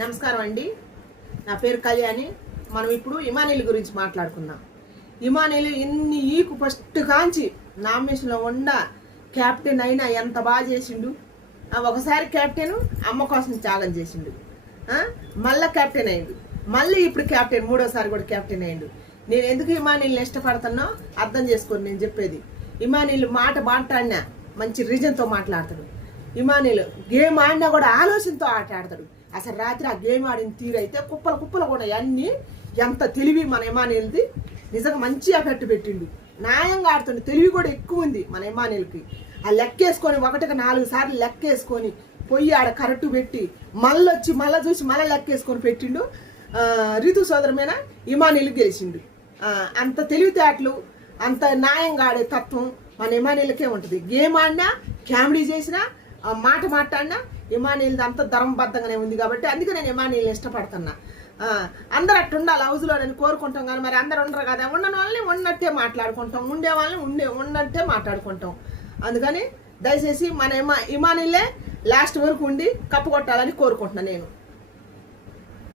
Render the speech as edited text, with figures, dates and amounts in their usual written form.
నమస్కారం అండి. నా పేరు కళ్యాణి. మనం ఇప్పుడు ఇమానీల గురించి మాట్లాడుకుందాం. ఇమానీలు ఇన్ని ఈకు ఫస్ట్ కాంచి నామినేషన్లో ఉండ క్యాప్టెన్ అయినా ఎంత బాగా చేసిండు. ఒకసారి కెప్టెన్ అమ్మ కోసం త్యాగం చేసిండు, మళ్ళీ కెప్టెన్ అయ్యిండు, మళ్ళీ ఇప్పుడు కెప్టెన్ మూడోసారి కూడా కెప్టెన్ అయ్యిండు. నేను ఎందుకు ఇమానీల్ని ఇష్టపడుతున్నా అర్థం చేసుకొని నేను చెప్పేది. ఇమానీలు మాట మాట్లాడినా మంచి రీజన్తో మాట్లాడతాడు. ఇమానీలు గేమ్ ఆడినా కూడా ఆలోచనతో ఆట ఆడతాడు. అసలు రాత్రి ఆ గేమ్ ఆడిన తీరు అయితే కుప్పలు కుప్పలు కూడా అన్నీ ఎంత తెలివి మన ఇమానీలది. నిజంగా మంచి ఎఫెక్ట్ పెట్టిండు, న్యాయంగా ఆడుతుండు. తెలివి కూడా ఎక్కువ ఉంది మన ఇమానీలకి. ఆ లెక్కేసుకొని 1కి 4 సార్లు లెక్కేసుకొని పొయ్యి ఆడ కరెక్ట్ పెట్టి మళ్ళీ చూసి మళ్ళీ లెక్కేసుకొని పెట్టిండు. రితు సోదరమైన ఇమానీలు గెలిచిండు. అంత తెలివితేటలు, అంత న్యాయంగా ఆడే తత్వం మన ఇమానీలకే ఉంటుంది. గేమ్ ఆడినా, కామెడీ చేసినా, మాట మాట్లాడినా ఇమానీలది అంత ధర్మబద్ధంగానే ఉంది. కాబట్టి అందుకే నేను ఇమానీల్ని ఇష్టపడుతున్నా. అందరు అట్టు ఉండాలి హౌస్లో నేను కోరుకుంటాం. కానీ మరి అందరు ఉండరు కదా. ఉండని వాళ్ళని ఉన్నట్టే మాట్లాడుకుంటాం, ఉండే వాళ్ళని ఉన్నట్టే మాట్లాడుకుంటాం. అందుకని దయచేసి మన ఇమానీలే లాస్ట్ వరకు ఉండి కప్పు కొట్టాలని కోరుకుంటున్నాను నేను.